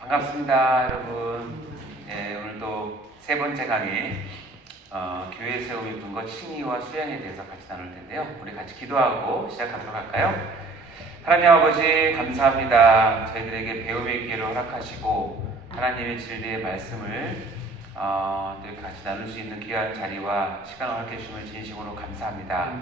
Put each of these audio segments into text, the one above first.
반갑습니다, 여러분. 네, 오늘도 세 번째 강의, 교회 세움의 근거 칭의와 수양에 대해서 같이 나눌 텐데요. 우리 같이 기도하고 시작하도록 할까요? 하나님 아버지, 감사합니다. 저희들에게 배움의 기회를 허락하시고 하나님의 진리의 말씀을 또 이렇게 같이 나눌 수 있는 귀한 자리와 시간을 허락해 주시면 진심으로 감사합니다.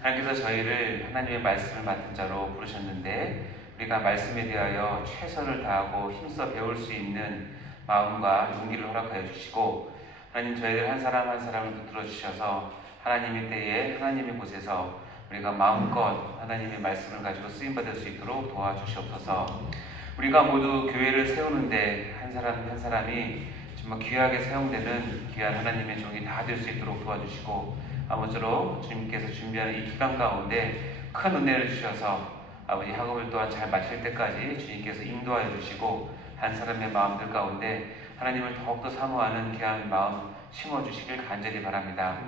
하나님께서 저희를 하나님의 말씀을 맡은 자로 부르셨는데 우리가 말씀에 대하여 최선을 다하고 힘써 배울 수 있는 마음과 용기를 허락하여 주시고, 하나님 저희들 한 사람 한 사람을 붙들어 주셔서 하나님의 때에 하나님의 곳에서 우리가 마음껏 하나님의 말씀을 가지고 쓰임받을 수 있도록 도와주시옵소서. 우리가 모두 교회를 세우는데 한 사람 한 사람이 정말 귀하게 사용되는 귀한 하나님의 종이 다 될 수 있도록 도와주시고, 아무쪼록 주님께서 준비하는 이 기간 가운데 큰 은혜를 주셔서 아버지 학업을 또한 잘 마칠 때까지 주님께서 인도하여 주시고, 한 사람의 마음들 가운데 하나님을 더욱더 사모하는 귀한 마음 심어주시길 간절히 바랍니다.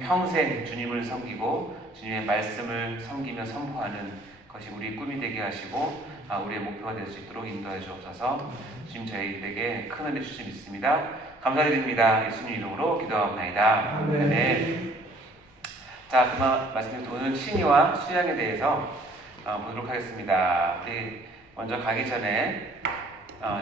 평생 주님을 섬기고 주님의 말씀을 섬기며 선포하는 것이 우리의 꿈이 되게 하시고 우리의 목표가 될 수 있도록 인도하여 주옵소서. 주님 저희에게 큰 은혜 주심 있습니다. 감사드립니다. 예수님 이름으로 기도하옵나이다. 네. 자, 그만 말씀드린 오늘 칭의와 수양에 대해서 보도록 하겠습니다. 우리 먼저 가기 전에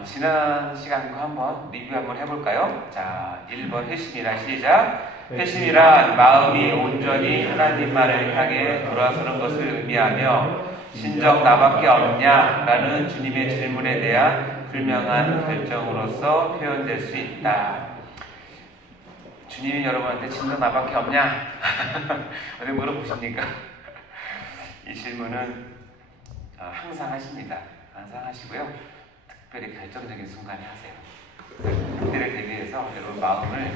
지난 시간과 한번 리뷰 한번 해볼까요? 자, 1번 회심이란 시작. 회심이란 마음이 온전히 하나님만을 향해 돌아서는 것을 의미하며 진정 나밖에 없냐? 라는 주님의 질문에 대한 분명한 결정으로서 표현될 수 있다. 주님이 여러분한테 진정 나밖에 없냐? 어디 물어보십니까? 이 질문은 항상 하십니다. 항상 하시고요. 특별히 결정적인 순간에 하세요. 그때를 대비해서 여러분 마음을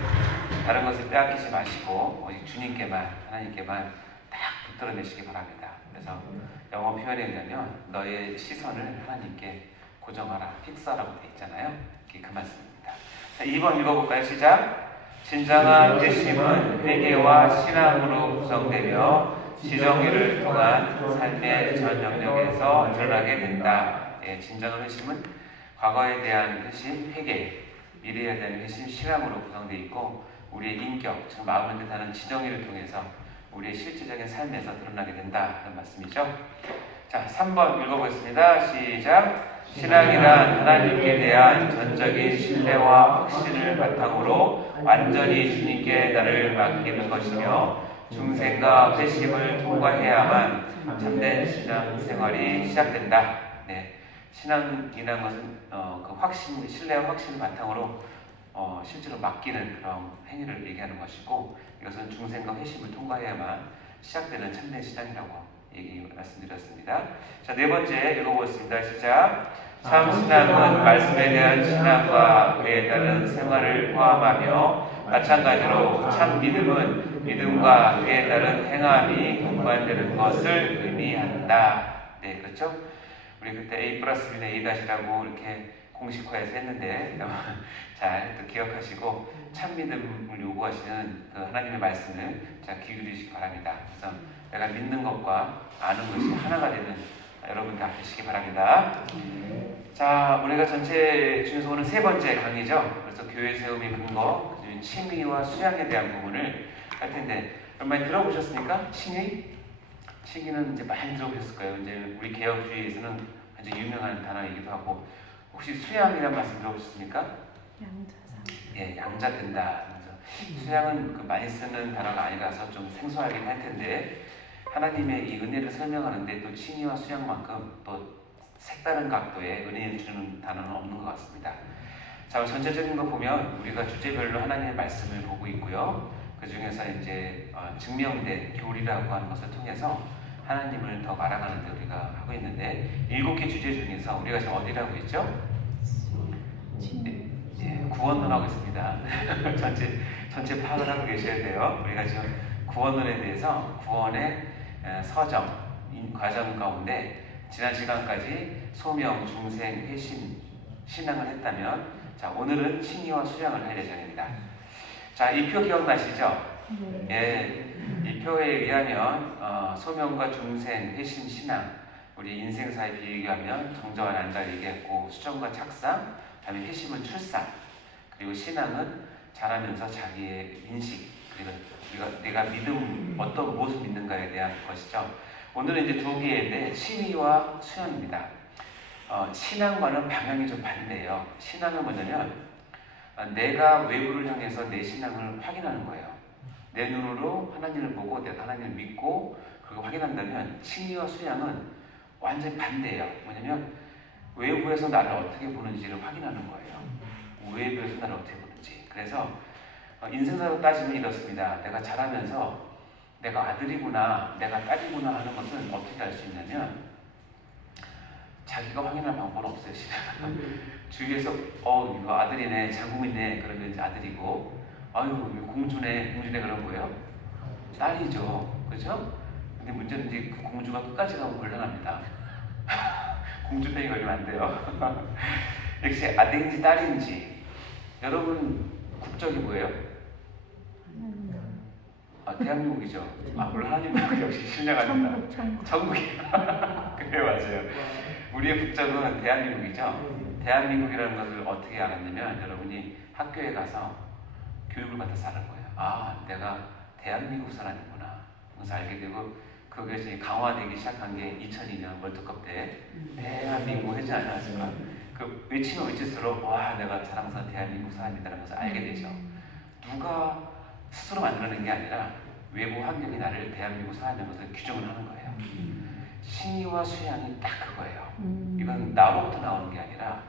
다른 것을 빼앗기지 마시고 오직 주님께만, 하나님께만 딱 붙들어내시기 바랍니다. 그래서 영어 표현에 의하면 너의 시선을 하나님께 고정하라, 픽스하라고 되어 있잖아요. 이게 그 말씀입니다. 자, 2번 읽어볼까요? 시작. 진정한 회심은 회개와 신앙으로 구성되며 지정의를 통한 삶의 전 영역에서 드러나게 된다. 예, 진정한 회심은 과거에 대한 회심, 회개, 미래에 대한 회심, 신앙으로 구성되어 있고 우리의 인격, 즉 마음을 뜻하는 지정의를 통해서 우리의 실제적인 삶에서 드러나게 된다는 말씀이죠. 자, 3번 읽어보겠습니다. 시작. 신앙이란 하나님께 대한 전적인 신뢰와 확신을 바탕으로 완전히 주님께 나를 맡기는 것이며 중생과 회심을 통과해야만 참된 신앙 생활이 시작된다. 네, 신앙이라는 것은 그 확신, 신뢰와 확신을 바탕으로 실제로 맡기는 그런 행위를 얘기하는 것이고, 이것은 중생과 회심을 통과해야만 시작되는 참된 신앙이라고 말씀드렸습니다. 자, 네 번째 읽어보겠습니다. 시작. 참 신앙은 말씀에 대한 신앙과 그에 따른 생활을 포함하며 마찬가지로 참 믿음은 믿음과 그에 따른 행함이 동반되는 것을 의미한다. 네, 그렇죠? 우리 그때 A 플러스 B는 A 다시라고 이렇게 공식화해서 했는데 잘 또 기억하시고 참 믿음을 요구하시는 그 하나님의 말씀을 잘 기울이시기 바랍니다. 그래서 내가 믿는 것과 아는 것이 하나가 되는 여러분 다 되시기 바랍니다. 자, 우리가 전체 중에서 오늘 세 번째 강의죠. 그래서 교회 세움의 근거, 칭의와 수양에 대한 부분을 할 텐데, 여러분 많이 들어보셨습니까? 칭의? 칭의는 이제 많이 들어보셨을 거예요. 이제 우리 개혁주의에서는 아주 유명한 단어이기도 하고, 혹시 수양이라는 말씀 들어보셨습니까? 양자상. 예, 양자 된다. 그래서 수양은 그 많이 쓰는 단어가 아니라서 좀 생소하긴 할 텐데, 하나님의 이 은혜를 설명하는데 또 칭의와 수양만큼 또 색다른 각도의 은혜를 주는 단어는 없는 것 같습니다. 자, 전체적인 거 보면 우리가 주제별로 하나님의 말씀을 보고 있고요. 그 중에서 이제 증명된 교리라고 하는 것을 통해서 하나님을 더 알아가는 데 우리가 하고 있는데, 7개 주제 중에서 우리가 지금 어디라고 했죠? 예, 구원론 하고 있습니다. 전체 파악을 하고 계셔야 돼요. 우리가 지금 구원론에 대해서 구원의 서정, 과정 가운데 지난 시간까지 소명, 중생, 회심, 신앙을 했다면, 자, 오늘은 칭의와 수양을 할 예정입니다. 자, 이 표 기억나시죠? 예, 이 표에 의하면 소명과 중생, 회심, 신앙, 우리 인생사에 비교하면 정저와 난자를 얘기했고, 수정과 착상, 다음에 회심은 출산, 그리고 신앙은 자라면서 자기의 인식, 그리고 내가 믿음, 어떤 무엇을 믿는가에 대한 것이죠. 오늘은 이제 두 개인데 칭의와 수양입니다. 신앙과는 방향이 좀 반대예요. 신앙은 뭐냐면 내가 외부를 향해서 내 신앙을 확인하는 거예요. 내 눈으로 하나님을 보고 내가 하나님을 믿고 그걸 확인한다면, 칭의와 수양은 완전히 반대예요. 뭐냐면 외부에서 나를 어떻게 보는지를 확인하는 거예요. 외부에서 나를 어떻게 보는지. 그래서 인생사로 따지면 이렇습니다. 내가 자라면서 내가 아들이구나, 내가 딸이구나 하는 것은 어떻게 알 수 있냐면, 자기가 확인할 방법은 없어요. 주위에서 이거 아들이네, 장군이네, 그러면 이제 아들이고, 아유 공주네 그런 거예요. 딸이죠, 그렇죠? 근데 문제는 이제 그 공주가 끝까지 가면 곤란합니다. 공주병이 걸리면 안 돼요. 역시 아들인지 딸인지. 여러분 국적이 뭐예요? 대한민국이죠. 물론 하나님 역시 신뢰합니다. 천국이요. 그래, 맞아요. 우리의 국적은 대한민국이죠. 대한민국이라는 것을 어떻게 알았냐면, 여러분이 학교에 가서 교육을 받아서 알은 거예요. 내가 대한민국 사람이구나. 그래서 알게 되고, 그것이 강화되기 시작한 게 2002년 월드컵 때 대한민국 했지 않았습니까? 그 외치면 외칠수록 내가 자랑스러운 대한민국 사람이다라는 것을 알게 되죠. 누가 스스로 만들어낸 게 아니라 외부 환경이 나를 대한민국 사람인 것을 규정을 하는 거예요. 칭의와 수양이 딱 그거예요. 이건 나로부터 나오는 게 아니라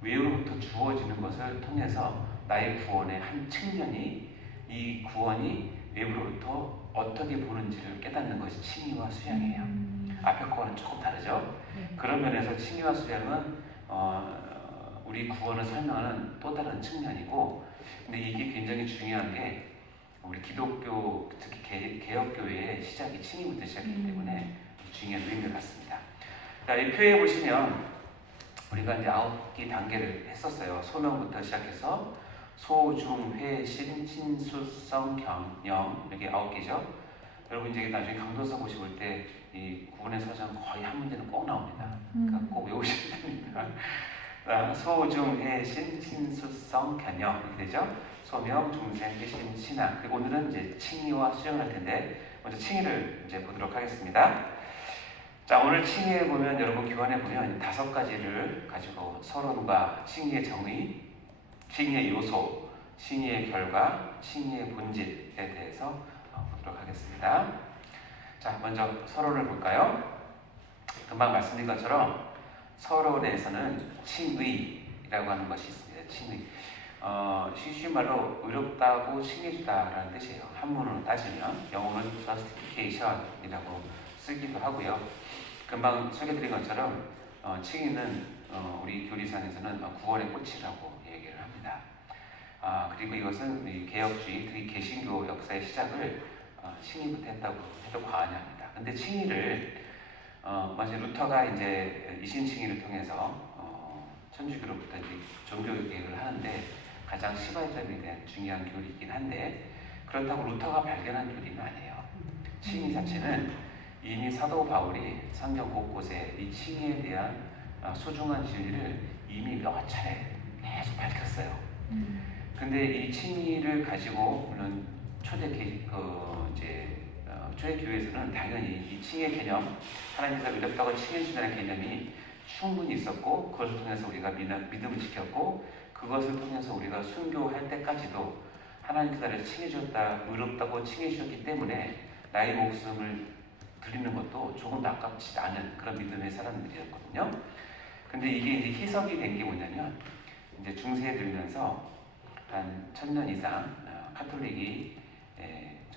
외로부터 주어지는 것을 통해서 나의 구원의 한 측면이, 이 구원이 외부로부터 어떻게 보는지를 깨닫는 것이 칭의와 수양이에요. 앞에 거와는 조금 다르죠. 그런 면에서 칭의와 수양은 우리 구원을 설명하는 또 다른 측면이고, 근데 이게 굉장히 중요한 게, 우리 기독교, 특히 개혁교회의 시작이 칭의부터 시작이기 때문에 중요한 의미를 갖습니다. 자, 이 표에 보시면 우리가 이제 9개 단계를 했었어요. 소명부터 시작해서 소, 중, 회, 신, 친수성, 경영, 이렇게 9개죠. 여러분 이제 나중에 강도서 보실 때 이 구원의 서전 거의 한 문제는 꼭 나옵니다. 그러니까 꼭 외우셔야 됩니다. 소, 중, 회, 신, 친수성, 견영 이렇게 되죠. 소명, 중생, 회신, 신앙. 그리고 오늘은 이제 칭의와 수양을 할 텐데, 먼저 칭의를 이제 보도록 하겠습니다. 자, 오늘 칭의에 보면, 여러분 교환에 보면 5가지를 가지고 서론과 칭의의 정의, 칭의의 요소, 칭의의 결과, 칭의의 본질에 대해서 보도록 하겠습니다. 자, 먼저 서론을 볼까요? 금방 말씀드린 것처럼 서론에서는 칭의라고 하는 것이 있습니다. 칭의. 쉬운 말로 의롭다고 칭해주다라는 뜻이에요. 한문으로 따지면 영어는 justification이라고 쓰기도 하고요. 금방 소개드린 것처럼 칭의는 우리 교리상에서는 구원의 꽃이라고 얘기를 합니다. 그리고 이것은 이 개혁주의, 특히 개신교 역사의 시작을 칭의부터 했다고 해도 과언이 아닙니다. 근데 칭의를 마치 루터가 이제 이신칭의를 통해서 천주교로부터 이제 종교 개혁을 하는데 가장 시발점에 대한 중요한 교리이긴 한데, 그렇다고 루터가 발견한 교리는 아니에요. 칭의 자체는 이미 사도 바울이 성경 곳곳에 이 칭의에 대한 소중한 진리를 이미 몇 차례 계속 밝혔어요. 근데 이 칭의를 가지고, 물론 초대 교회에서는 당연히 이 칭의 개념, 하나님께서 의롭다고 칭해주시는 개념이 충분히 있었고, 그것을 통해서 우리가 믿음을 지켰고, 그것을 통해서 우리가 순교할 때까지도 하나님께서 나를 칭해주셨다, 의롭다고 칭해주셨기 때문에 나의 목숨을 드리는 것도 조금도 아깝지 않은 그런 믿음의 사람들이었거든요. 근데 이게 이제 희석이 된 게 뭐냐면, 이제 중세에 들면서 한 1000년 이상 카톨릭이,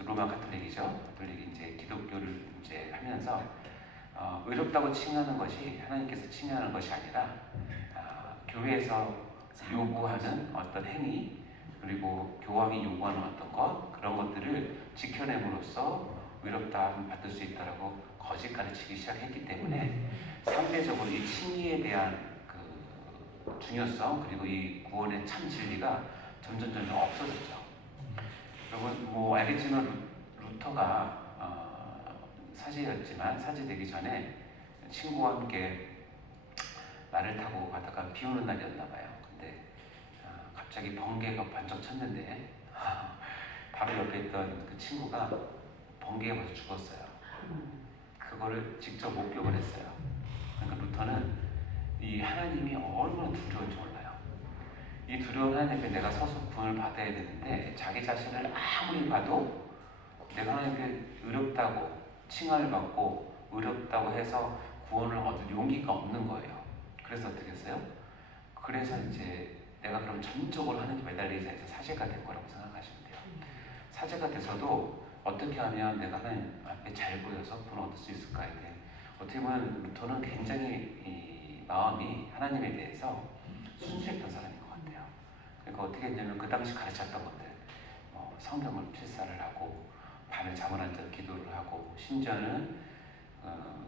로마 카톨릭이죠. 카톨릭이 이제 기독교를 이제 하면서 의롭다고 칭하는 것이 하나님께서 칭하는 것이 아니라 교회에서 요구하는 어떤 행위, 그리고 교황이 요구하는 어떤 것, 그런 것들을 지켜냄으로써 의롭다 받을 수 있다라고 거짓 가르치기 시작했기 때문에 상대적으로 이 칭의에 대한 그 중요성, 그리고 이 구원의 참 진리가 점점 없어졌죠. 여러분 알겠지만 루터가 사제였지만, 사제되기 전에 친구와 함께 말을 타고 가다가 비 오는 날이었나 봐요. 근데 갑자기 번개가 번쩍 쳤는데 바로 옆에 있던 그 친구가 번개에 맞아 죽었어요. 그거를 직접 목격을 했어요. 그러니까 루터는 이 하나님이 얼마나 두려운지 몰라요. 이 두려운 하나님 앞에 내가 서서 구원을 받아야 되는데 자기 자신을 아무리 봐도 내가 하나님께 의롭다고 칭함을 받고 의롭다고 해서 구원을 얻을 용기가 없는 거예요. 그래서 어떻게 했어요? 그래서 이제 내가 그럼 전적으로 하나님 매달리지 않아서 사제가 된 거라고 생각하시면 돼요. 사제가 돼서도 어떻게 하면 내가 하나님 앞에 잘 보여서 구원을 얻을 수 있을까에 대해 어떻게 보면 루터는 굉장히 이 마음이 하나님에 대해서 순수했던 사람인 것 같아요. 그러니까 어떻게 했냐면 그 당시 가르쳤던 것들 성경을 필사를 하고 밤에 잠을 안 자고 기도를 하고 심지어는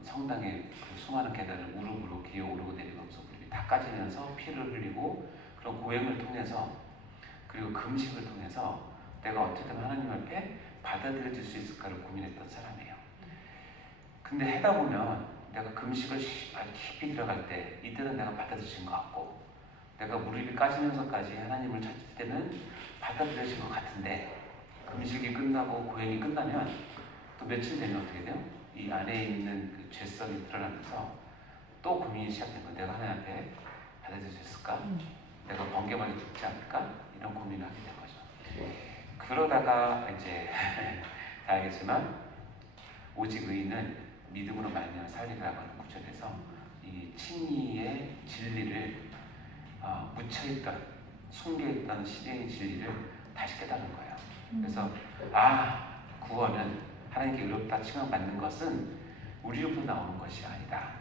성당의 그 수많은 계단을 무릎으로 기어 오르고 내리면서 무릎이 다 까지면서 피를 흘리고 그런 고행을 통해서 그리고 금식을 통해서 내가 어떻게 하면 하나님 앞에 받아들여질 수 있을까를 고민했던 사람이에요. 근데 하다 보면 내가 금식을 아주 깊이 들어갈 때 이때는 내가 받아들여진 것 같고 내가 무릎이 까지면서까지 하나님을 찾을 때는 받아들여진 것 같은데 금식이 끝나고 고행이 끝나면 또 며칠 되면 어떻게 돼요? 이 안에 있는 그 죄성이 드러나면서 또 고민이 시작된 거예요. 내가 하나님 앞에 받아들일 수 있을까? 내가 번개 맞아 죽지 않을까? 이런 고민을 하게 된 거죠. 그러다가 이제 다 알겠지만 오직 의인은 믿음으로 말미암아 살리라고 하는 구절에서 이 칭의의 진리를 묻혀있던 숨겨있던 시대의 진리를 다시 깨닫는 거예요. 그래서 구원은 하나님께 의롭다 칭함받는 것은 우리로부터 나오는 것이 아니다.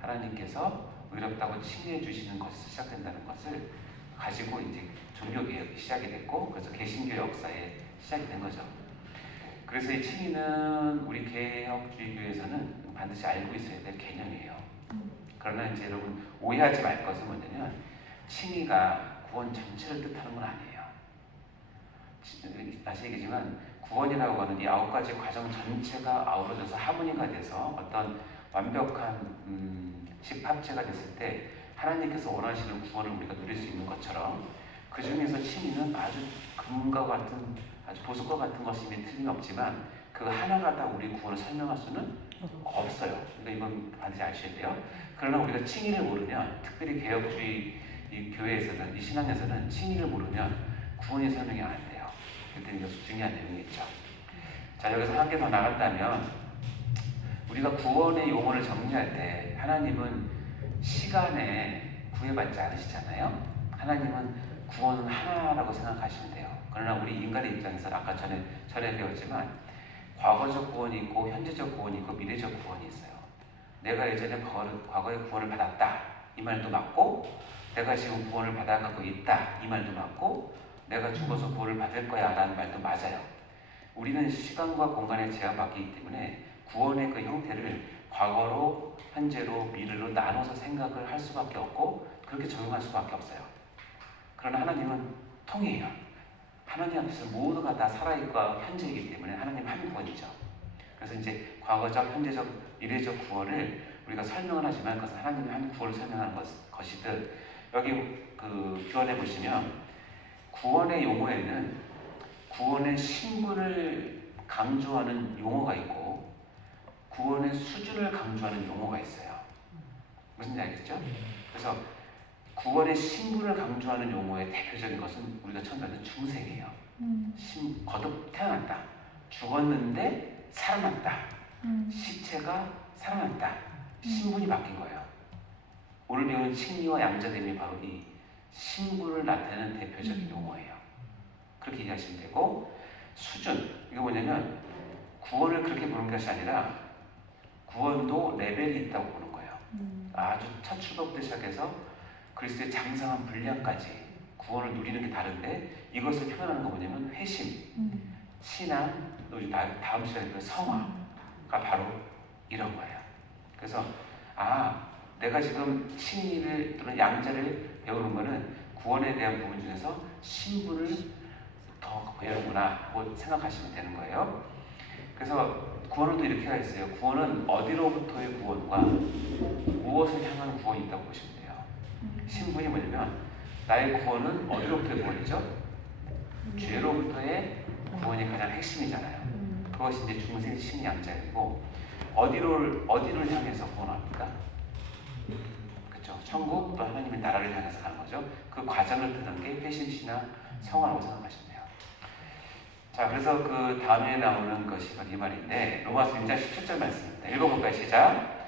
하나님께서 의롭다고 칭해 주시는 것에서 시작된다는 것을 가지고 이제 종교개혁이 시작이 됐고 그래서 개신교 역사에 시작이 된 거죠. 그래서 이 칭의는 우리 개혁주의교에서는 반드시 알고 있어야 될 개념이에요. 그러나 이제 여러분 오해하지 말 것은 뭐냐면 칭의가 구원 전체를 뜻하는 건 아니에요. 다시 얘기지만 구원이라고 하는 이 9가지 과정 전체가 아우러져서 하모니가 돼서 어떤 완벽한 집합체가 됐을 때 하나님께서 원하시는 구원을 우리가 누릴 수 있는 것처럼 그 중에서 칭의는 아주 금과 같은 아주 보석과 같은 것임에 틀림없지만 그 하나가 다 우리 구원을 설명할 수는 없어요. 그러니까 이건 반드시 아셔야 돼요. 그러나 우리가 칭의를 모르면 특별히 개혁주의 이 교회에서는 이 신앙에서는 칭의를 모르면 구원이 설명이 안 돼요. 그때 이거 중요한 내용이겠죠. 자 여기서 한 개 더 나간다면 우리가 구원의 용어를 정리할 때 하나님은 시간에 구애받지 않으시잖아요. 하나님은 구원은 하나라고 생각하시면 돼요. 그러나 우리 인간의 입장에서 아까 전에 배웠지만 과거적 구원이 있고 현재적 구원이 있고 미래적 구원이 있어요. 내가 예전에 과거에 구원을 받았다 이 말도 맞고 내가 지금 구원을 받아가고 있다 이 말도 맞고 내가 죽어서 구원을 받을 거야 라는 말도 맞아요. 우리는 시간과 공간에 제한받기 있기 때문에 구원의 그 형태를 과거로 현재로 미래로 나눠서 생각을 할 수밖에 없고 그렇게 적용할 수밖에 없어요. 그러나 하나님은 통이에요. 하나님 앞에서 모두가 다 살아있고 현재이기 때문에 하나님 한 구원이죠. 그래서 이제 과거적, 현재적, 미래적 구원을 우리가 설명을 하지만 그것은 하나님의 한 구원을 설명하는 것이듯 여기 그 교환해 보시면 구원의 용어에는 구원의 신분을 강조하는 용어가 있고 구원의 수준을 강조하는 용어가 있어요. 무슨 알겠죠? 그래서 구원의 신분을 강조하는 용어의 대표적인 것은 우리가 처음 배웠던 중생이에요. 거듭 태어났다. 죽었는데 살아났다. 시체가 살아났다. 신분이 바뀐 거예요. 오늘 배우는 칭의와 양자됨이 바로 이 신분을 나타내는 대표적인 용어예요. 그렇게 이해하시면 되고 수준, 이거 뭐냐면 구원을 그렇게 보는 것이 아니라 구원도 레벨이 있다고 보는 거예요. 아주 첫 출발부터 시작해서 그리스도의 장성한 분량까지 구원을 누리는 게 다른데 이것을 표현하는 거 뭐냐면 회심, 신앙, 또 다음 시간에 성화가 바로 이런 거예요. 그래서 내가 지금 칭의를 또는 양자를 배우는 거는 구원에 대한 부분 중에서 신분을 더 배우는구나 하고 생각하시면 되는 거예요. 그래서 구원은 또 이렇게 있어요. 구원은 어디로부터의 구원과 무엇을 향한 구원이 있다고 보시면 돼요. 신분이 뭐냐면 나의 구원은 어디로부터의 구원이죠? 죄로부터의 구원이 가장 핵심이잖아요. 그것이 이제 중생 심양자이고 어디를 향해서 구원합니까? 그렇죠. 천국 또 하나님의 나라를 향해서 가는 거죠. 그 과정을 듣는 게 회심시나 성화라고 생각하시면 돼요. 자, 그래서 그 다음에 나오는 것이 이 말인데 로마서 1장 17절 말씀입니다. 읽어볼까요? 시작.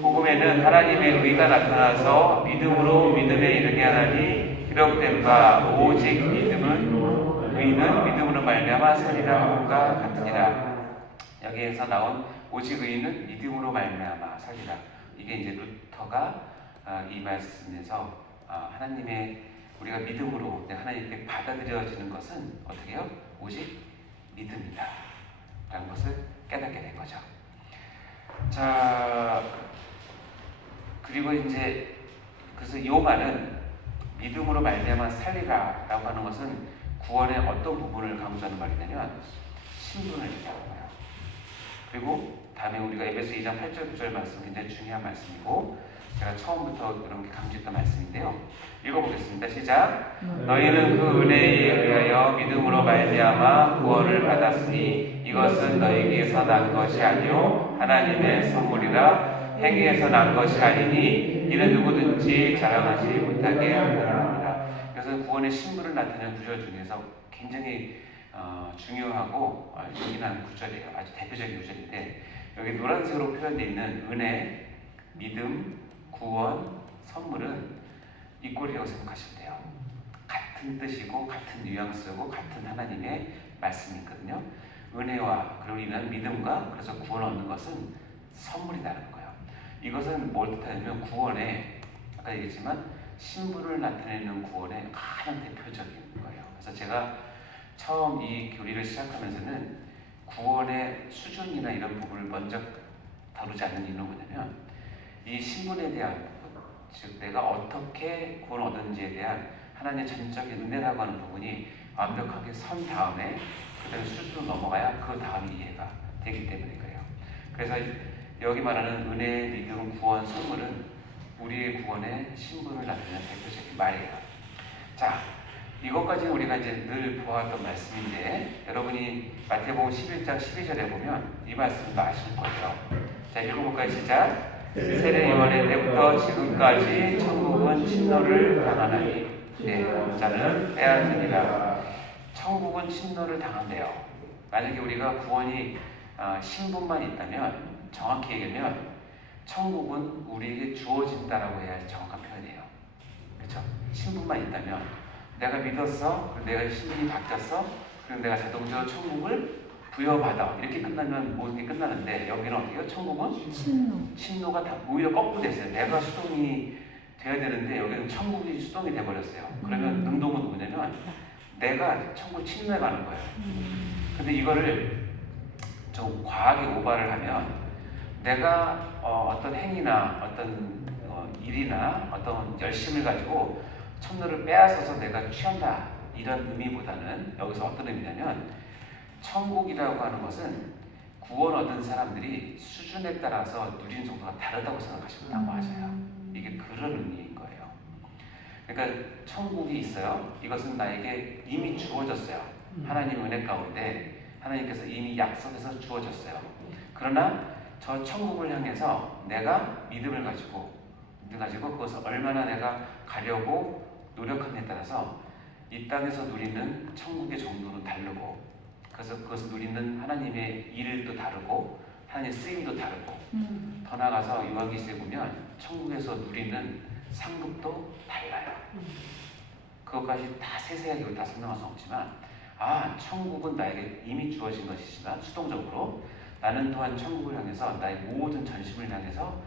복음에는 하나님의 의가 나타나서 믿음으로 믿음에 이르게 하나니 기록된 바 오직 의는 믿음으로 말미암아 살리라가 같으니라. 여기에서 나온 오직 의는 믿음으로 말미암아 살리라. 이게 이제 루터가 이 말씀에서 하나님의 우리가 믿음으로 하나님께 받아들여지는 것은 어떻게 해요? 오직 믿음이다 라는 것을 깨닫게 된 거죠. 자, 그리고 이제 그래서 이 말은 믿음으로 말미암아 살리라 라고 하는 것은 구원의 어떤 부분을 강조하는 말이냐면 신분을 얘기하는 거예요. 그리고 다음에 우리가 에베소 2장 8절 9절 말씀 굉장히 중요한 말씀이고 제가 처음부터 여러분께 강조했던 말씀인데요. 읽어보겠습니다. 시작. 너희는 그 은혜에 의하여 믿음으로 말미암아 구원을 받았으니 이것은 너희에게서 난 것이 아니요 하나님의 선물이라. 행위에서 난 것이 아니니 이는 누구든지 자랑하지 못하게 하느니라. 그래서 구원의 신분을 나타내는 구절 중에서 굉장히 중요하고 요긴한 구절이에요. 아주 대표적인 구절인데 여기 노란색으로 표현되어 있는 은혜, 믿음, 구원, 선물은 이꼴이라고 생각하시면 돼요. 같은 뜻이고 같은 뉘앙스고 같은 하나님의 말씀이거든요. 은혜와 그리고 이는 믿음과 그래서 구원을 얻는 것은 선물이라는 거예요. 이것은 뭘 뜻하냐면 구원의 아까 얘기했지만 신분을 나타내는 구원의 가장 대표적인 거예요. 그래서 제가 처음 이 교리를 시작하면서는 구원의 수준이나 이런 부분을 먼저 다루지 않는 이유는 뭐냐면 이 신분에 대한 부분, 즉 내가 어떻게 구원을 얻었는지에 대한 하나님의 전적인 은혜라고 하는 부분이 완벽하게 선 다음에 그 다음에 수준으로 넘어가야 그 다음이 이해가 되기 때문에 그래요. 그래서 여기 말하는 은혜, 믿음, 구원, 선물은 우리의 구원의 신분을 나타내는 대표적인 말이에요. 자, 이것까지는 우리가 이제 늘 보았던 말씀인데 여러분이 마태복음 11장 12절에 보면 이 말씀도 아실 거예요. 자, 읽어볼까요? 시작. 세례 요한의 때부터 지금까지 천국은 침노를 당하나니 자는 빼앗으니라. 천국은 침노를 당한대요. 만약에 우리가 구원이 신분만 있다면 정확히 얘기하면 천국은 우리에게 주어진다라고 해야 정확한 표현이에요. 그렇죠? 신분만 있다면 내가 믿었어, 그리고 내가 신분이 바뀌었어, 그리고 내가 자동적으로 천국을 부여받아 이렇게 끝나면 모든 게 끝나는데 여기는 어떻게 해요? 천국은 침노가 다 오히려 거꾸로 됐어요. 내가 수동이 돼야 되는데 여기는 천국이 수동이 돼버렸어요. 그러면 능동은 뭐냐면 내가 천국 침노해 가는 거예요. 근데 이거를 좀 과하게 오바를 하면 내가 어떤 행위나 어떤 일이나 어떤 열심을 가지고 천노를 빼앗아서 내가 취한다 이런 의미보다는 여기서 어떤 의미냐면 천국이라고 하는 것은 구원 얻은 사람들이 수준에 따라서 누리는 정도가 다르다고 생각하시면 딱 맞아요. 이게 그런 의미인 거예요. 그러니까 천국이 있어요. 이것은 나에게 이미 주어졌어요. 하나님 은혜 가운데 하나님께서 이미 약속해서 주어졌어요. 그러나 저 천국을 향해서 내가 믿음을 가지고 그것을 얼마나 내가 가려고 노력하느냐에 따라서 이 땅에서 누리는 천국의 정도는 다르고 그래서 그것을 누리는 하나님의 일도 다르고 하나님의 쓰임도 다르고 더 나아가서 요한계시록에 보면 천국에서 누리는 상급도 달라요. 그것까지 다 세세하게 다 설명할 수 없지만 천국은 나에게 이미 주어진 것이지만 수동적으로 나는 또한 천국을 향해서 나의 모든 전심을 향해서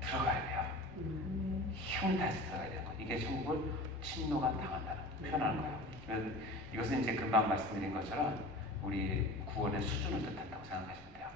들어가야 돼요. 힘을 다해서 들어가야 되는 거예요. 이게 천국을 침노가 당한다는 표현하는 거예요. 이것은 이제 금방 말씀드린 것처럼 우리 구원의 수준을 뜻한다고 생각하시면 돼요.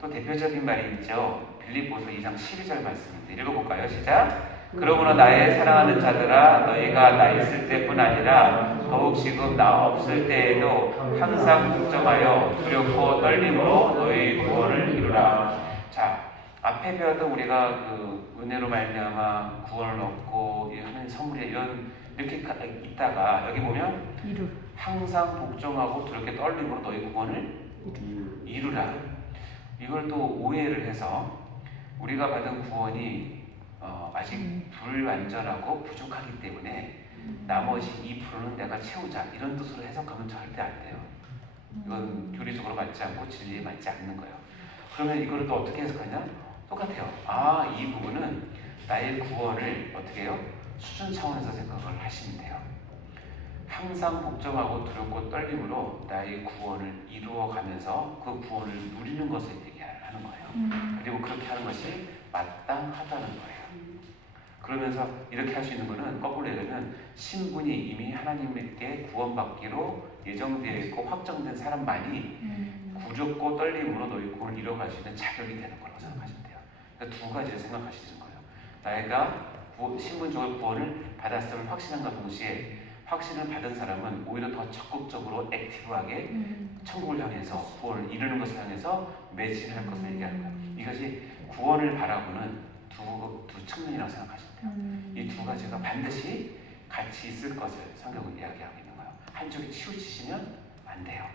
또 대표적인 말이 있죠. 빌립보서 2장 12절 말씀인데 읽어볼까요? 시작. 그러므로 나의 사랑하는 자들아 너희가 나 있을 때뿐 아니라 더욱 지금 나 없을 때에도 항상 걱정하여 두렵고 떨림으로 너희 구원을 이루라. 자, 앞에 배웠던 우리가 그 은혜로 말미암아 구원을 얻고 하나님 선물이 이렇게 있다가 여기 보면 항상 복종하고 두렵게 떨림으로 너희 구원을 이루라. 이걸 또 오해를 해서 우리가 받은 구원이 아직 불완전하고 부족하기 때문에 나머지 2%는 내가 채우자 이런 뜻으로 해석하면 절대 안 돼요. 이건 교리적으로 맞지 않고 진리에 맞지 않는 거예요. 그러면 이거를 또 어떻게 해석하냐? 똑같아요. 이 부분은 나의 구원을 어떻게 해요? 수준 차원에서 생각을 하시면 돼요. 항상 복종하고 두렵고 떨림으로 나의 구원을 이루어가면서 그 구원을 누리는 것을 얘기하는 거예요. 그리고 그렇게 하는 것이 마땅하다는 거예요. 그러면서 이렇게 할 수 있는 것은 거꾸로 얘기하면 신분이 이미 하나님께 구원받기로 예정되어 있고 확정된 사람만이 두렵고 떨림으로 너희 구원을 이뤄갈 수 있는 자격이 되는 거라고 생각하시면 돼요. 그러니까 두 가지를 생각하시는 거예요. 내가 신분적으로 구원을 받았음을 확신한과 동시에 확신을 받은 사람은 오히려 더 적극적으로 액티브하게 천국을 향해서 구원을 이루는 것을 향해서 매진할 것을 얘기하는 거예요. 이것이 구원을 바라보는 두 측면이라고 생각하시면 돼요. 이 두 가지가 반드시 같이 있을 것을 성경은 이야기하고 있는 거예요. 한쪽이 치우치시면 안 돼요.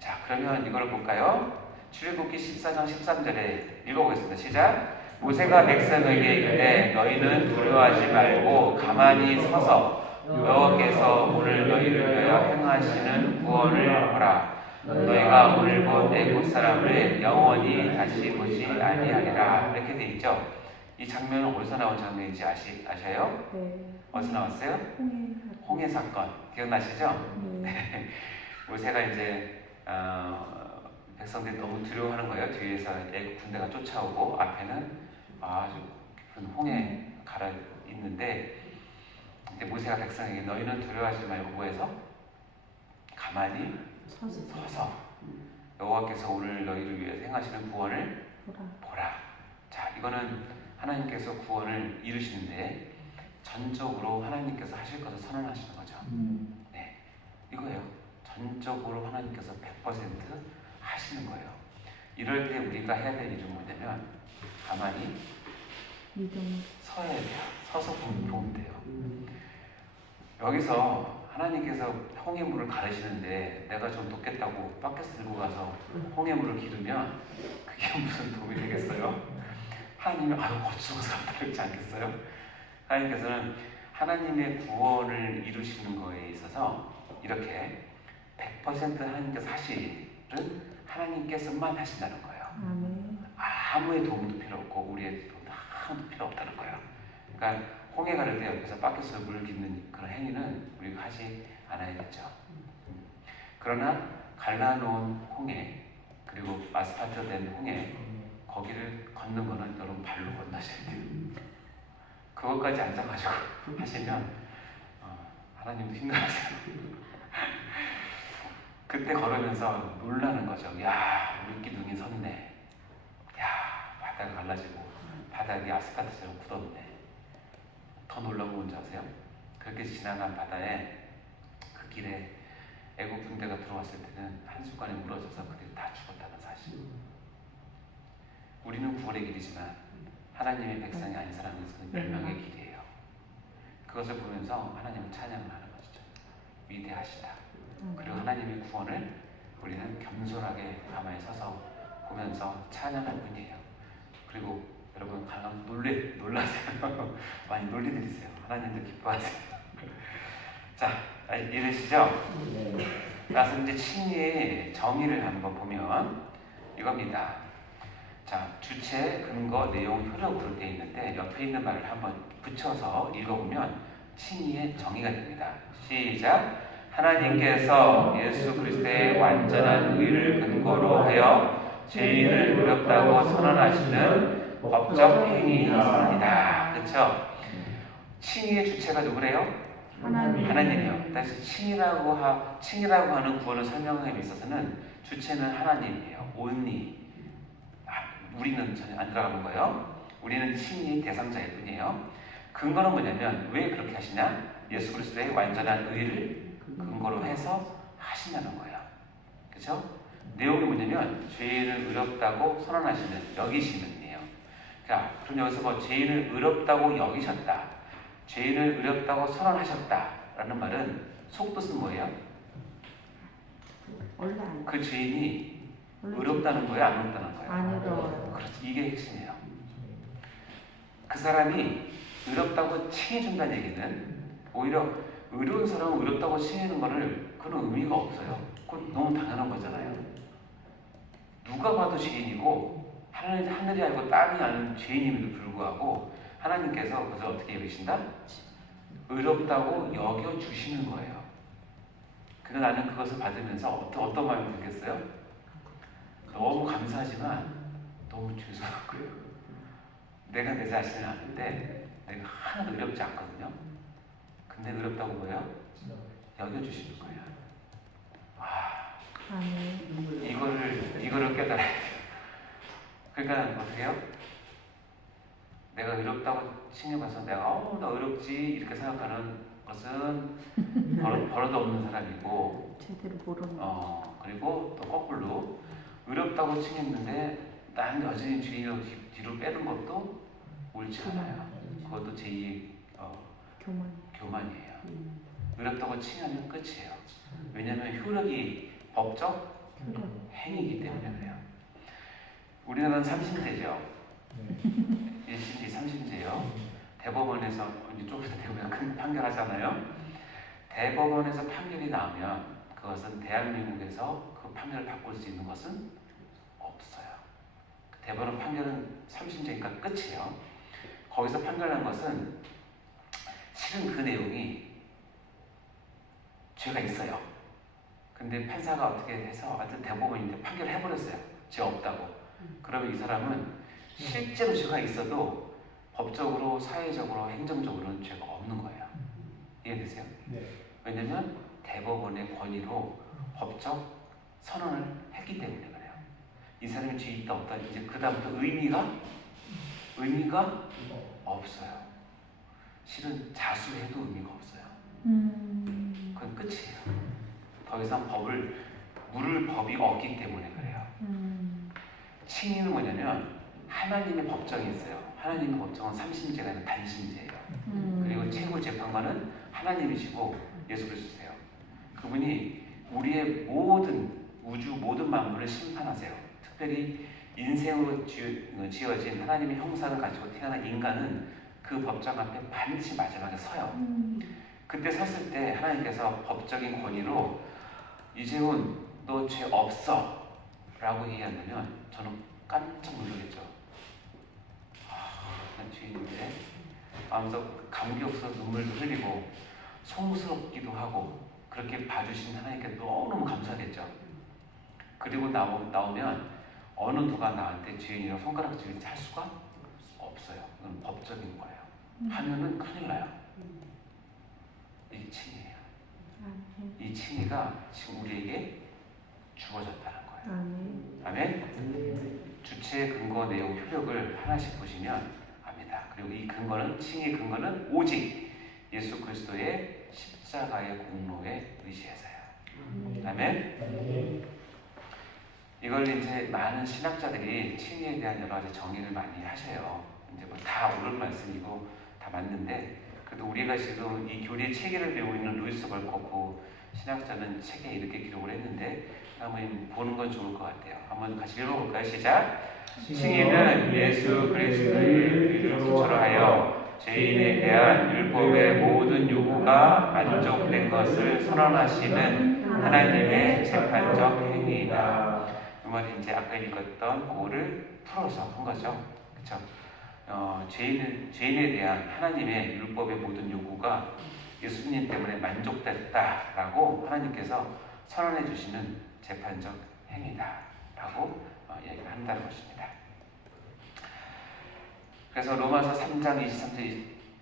자, 그러면 이걸 볼까요? 출애굽기 14장 13절에 읽어보겠습니다. 시작! 모세가 백성에게 이르되 너희는 두려워하지 말고 가만히 서서 여호와께서 오늘 너희를 위하여 행하시는 구원을 보라. 너희가 오늘 본 애국 사람을 영원히 다시 보지 아니하리라. 이렇게 돼 있죠. 이 장면은 어디서 나온 장면인지 아셔요? 네. 어디서 나왔어요? 홍해 사건 기억나시죠? 네. 모세가 이제 백성들이 너무 두려워하는 거예요. 뒤에서 애국 군대가 쫓아오고 앞에는 아주 깊은 홍해 가라 있는데 모세가 백성에게 너희는 두려워하지 말고 뭐해서 가만히 서서 여호와께서 오늘 너희를 위해서 행하시는 구원을 보라. 자, 이거는 하나님께서 구원을 이루시는데 전적으로 하나님께서 하실 것을 선언하시는 거죠. 네, 이거예요. 전적으로 하나님께서 100% 하시는 거예요. 이럴 때 우리가 해야 될 일은 뭐냐면 가만히 서야 돼요. 서서 보면 돼요. 여기서 하나님께서 홍해물을 가르시는데 내가 좀 돕겠다고 바켓 들고 가서 홍해물을 기르면 그게 무슨 도움이 되겠어요? 하나님이 거추어서 다르지 않겠어요? 하나님께서는 하나님의 구원을 이루시는 거에 있어서 이렇게 100% 하나님께서 하실 일은 하나님께서만 하신다는 거예요. 아무의 도움도 필요 없고 우리의 도움도 하나도 필요 없다는 거예요. 그러니까 홍해 가를 때 옆에서 바켓으로 물 깃는 그런 행위는 우리가 하지 않아야겠죠. 그러나 갈라놓은 홍해 그리고 아스팔트 된 홍해 거기를 걷는 거는 여러분 발로 건너셔야 돼요. 그것까지 앉아가지고 하시면 하나님도 힘들어하세요. 그때 걸으면서 놀라는 거죠. 야, 물기둥이 섰네. 야, 바다가 갈라지고 바닥이 아스팔트처럼 굳었네. 더 놀라운 건 뭔지 아세요? 그렇게 지나간 바다에 그 길에 애국 군대가 들어왔을 때는 한순간에 무너져서 그들이 다 죽었다는 사실. 우리는 구원의 길이지만 하나님의 백성이 아닌 사람에서는 멸망의 길이에요. 그것을 보면서 하나님을 찬양을 하는 것이죠. 위대하시다. 그리고 하나님의 구원을 우리는 겸손하게 가만히 서서 보면서 찬양할 뿐이에요. 그리고 여러분 가끔 놀라세요. 많이 놀리드리세요. 하나님도 기뻐하세요. 자, 이해되시죠? 그래서 이제 칭의의 정의를 한번 보면 이겁니다. 자, 주체, 근거, 내용, 효력으로 되어 있는데 옆에 있는 말을 한번 붙여서 읽어보면 칭의의 정의가 됩니다. 시작! 하나님께서 예수 그리스도의 완전한 의를 근거로 하여 죄인을 의롭다고 선언하시는 법적 행위이십니다. 그렇죠? 칭의의 주체가 누구래요? 하나님이요. 그래서 칭의라고 하는 구원을 설명함에 있어서는 주체는 하나님이에요. only. 우리는 전혀 안 들어가는 거예요. 우리는 칭의의 대상자일 뿐이에요. 근거는 뭐냐면 왜 그렇게 하시냐? 예수 그리스도의 완전한 의를 근거로 해서 하신다는 거예요. 그렇죠? 내용이 뭐냐면 죄인을 의롭다고 선언하시는, 여기시는이에요. 자, 그럼 여기서 뭐 죄인을 의롭다고 여기셨다, 죄인을 의롭다고 선언하셨다라는 말은 속뜻은 뭐예요? 그 죄인이 의롭다는 거예요, 안 의롭다는 거예요? 안 의로워요. 그렇지, 이게 핵심이에요. 그 사람이 의롭다고 칭해준다는 얘기는 오히려 의로운 사람은 의롭다고 칭해주는 거를 그런 의미가 없어요. 그건 너무 당연한 거잖아요. 누가 봐도 죄인이고 하늘이 알고 땅이 아는 죄인임에도 불구하고 하나님께서 그것을 어떻게 여기신다? 의롭다고 여겨주시는 거예요. 그래서 나는 그것을 받으면서 어떤 마음이 들겠어요? 너무 감사하지만 너무 죄송하고요. 내가 내 자신을 아는데 내가 하나도 의롭지 않거든요. 근데 의롭다고 뭐예요? 여겨주시는 거예요. 이거를 깨달아야 돼요. 그러니까 어떻게 해요? 내가 의롭다고 칭해봐서 내가 나 의롭지 이렇게 생각하는 것은 버릇 없는 사람이고, 제대로 모르는 그리고 또 거꾸로 의롭다고 칭했는데 난 여전히 죄인으로 뒤로 빼는 것도 옳지 않아요. 그것도 제2의 교만이에요. 의롭다고 칭하면 끝이에요. 왜냐하면 효력이 법적 행위이기 때문에 그래요. 우리나라는 3심제죠. 1심지 3심제요. 대법원에서 좀 있으면 대법원에서 큰 판결하잖아요. 대법원에서 판결이 나오면 그것은 대한민국에서 그 판결을 바꿀 수 있는 것은 없어요. 대법원 판결은 3심제니까 끝이에요. 거기서 판결한 것은 실은 그 내용이 죄가 있어요. 근데 판사가 어떻게 해서 하여튼 대법원이 판결을 해버렸어요. 죄 없다고. 그러면 이 사람은 실제로 죄가 있어도 법적으로, 사회적으로, 행정적으로는 죄가 없는 거예요. 이해되세요? 네. 왜냐면 대법원의 권위로 법적 선언을 했기 때문에 그래요. 이 사람이 죄 있다 없다 이제 그 다음부터 의미가 없어요. 실은 자수해도 의미가 없어요. 그건 끝이에요. 더 이상 물을 법이 없기 때문에 그래요. 칭의는 뭐냐면 하나님의 법정이 있어요. 하나님의 법정은 3심제가 아니라 단심제예요. 그리고 최고 재판관은 하나님이시고 예수 그리스도세요. 그분이 우리의 우주 모든 만물을 심판하세요. 특별히 인생으로 지어진 하나님의 형상을 가지고 태어난 인간은 그 법정 앞에 반드시 마지막에 서요. 그때 섰을 때 하나님께서 법적인 권위로 이재훈 너 죄 없어 라고 얘기한다면 저는 깜짝 놀라겠죠. 난 죄인인데 하면서 감격스러워 눈물도 흘리고 송구스럽기도 하고 그렇게 봐주신 하나님께 너무너무 감사하겠죠. 그리고 나오면 어느 누가 나한테 죄인이라고 손가락질을 할 수가 없어요. 그건 법적인 거예요. 하면은 큰일 나요. 이 칭의예요. 이 칭의가 지금 우리에게 주어졌다는 거예요. 아멘? 주체, 근거, 내용, 효력을 하나씩 보시면 압니다. 그리고 이 근거는, 칭의 근거는 오직 예수 그리스도의 십자가의 공로에 의지해서요. 아멘? 이걸 이제 많은 신학자들이 칭의에 대한 여러 가지 정의를 많이 하셔요. 이제 뭐 다 옳은 말씀이고 다 맞는데, 그래도 우리가 지금 이 교리의 체계를 배우고 있는 루이스 벌코프 신학자는 책에 이렇게 기록을 했는데 한번 보는 건 좋을 것 같아요. 한번 같이 읽어볼까요? 시작! 칭의는 예수 그리스도의 의를 기초로 하여 죄인에 대한 율법의 모든 요구가 만족된 것을 선언하시는 하나님의 재판적 행위이다. 이 말이 이제 아까 읽었던 그거를 풀어서 한 거죠. 그렇죠? 죄인에 대한 하나님의 율법의 모든 요구가 예수님 때문에 만족됐다라고 하나님께서 선언해 주시는 재판적 행위다라고 얘기를 한다는 것입니다. 그래서 로마서 3장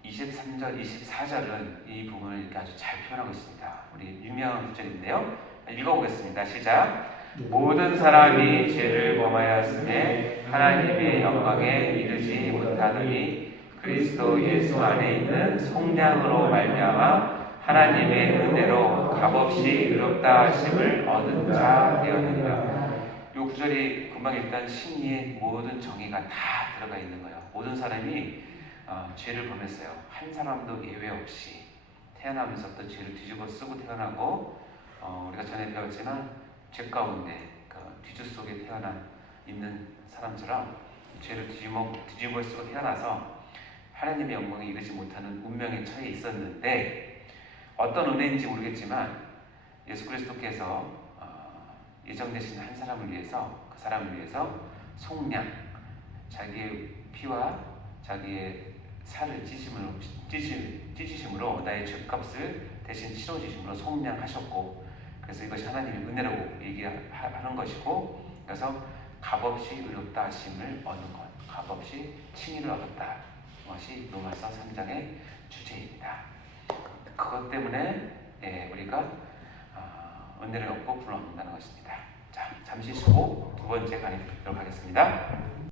23절, 24절은 이 부분을 이렇게 아주 잘 표현하고 있습니다. 우리 유명한 구절인데요. 읽어보겠습니다. 시작! 모든 사람이 죄를 범하였으며 하나님의 영광에 이르지 못하더니 그리스도 예수 안에 있는 속량으로 말미암아 하나님의 은혜로 값없이 의롭다 하심을 얻은 자 되었느니라. 구절이 금방 일단 심리의 모든 정의가 다 들어가 있는 거예요. 모든 사람이 죄를 범했어요. 한 사람도 예외 없이 태어나면서부터 죄를 뒤집어 쓰고 태어나고, 우리가 전에 배웠지만 죄 가운데 그 뒤주 속에 태어난 있는 사람처럼 죄를 뒤집어 쓰고 태어나서 하나님의 영광에 이르지 못하는 운명에 처해 있었는데, 어떤 은혜인지 모르겠지만 예수 그리스도께서 예정되신 한 사람을 위해서, 그 사람을 위해서 속량, 자기의 피와 자기의 살을 찢으심으로 나의 죄값을 대신 치러주심으로 속량하셨고, 그래서 이것이 하나님의 은혜라고 얘기하는 것이고, 그래서 값없이 의롭다 하심을 얻는 것, 값없이 칭의를 얻었다, 것이 로마서 3장의 주제입니다. 그것 때문에 우리가 은혜를 얻고 구원을 얻는다는 것입니다. 자, 잠시 쉬고 두 번째 강의 듣도록 하겠습니다.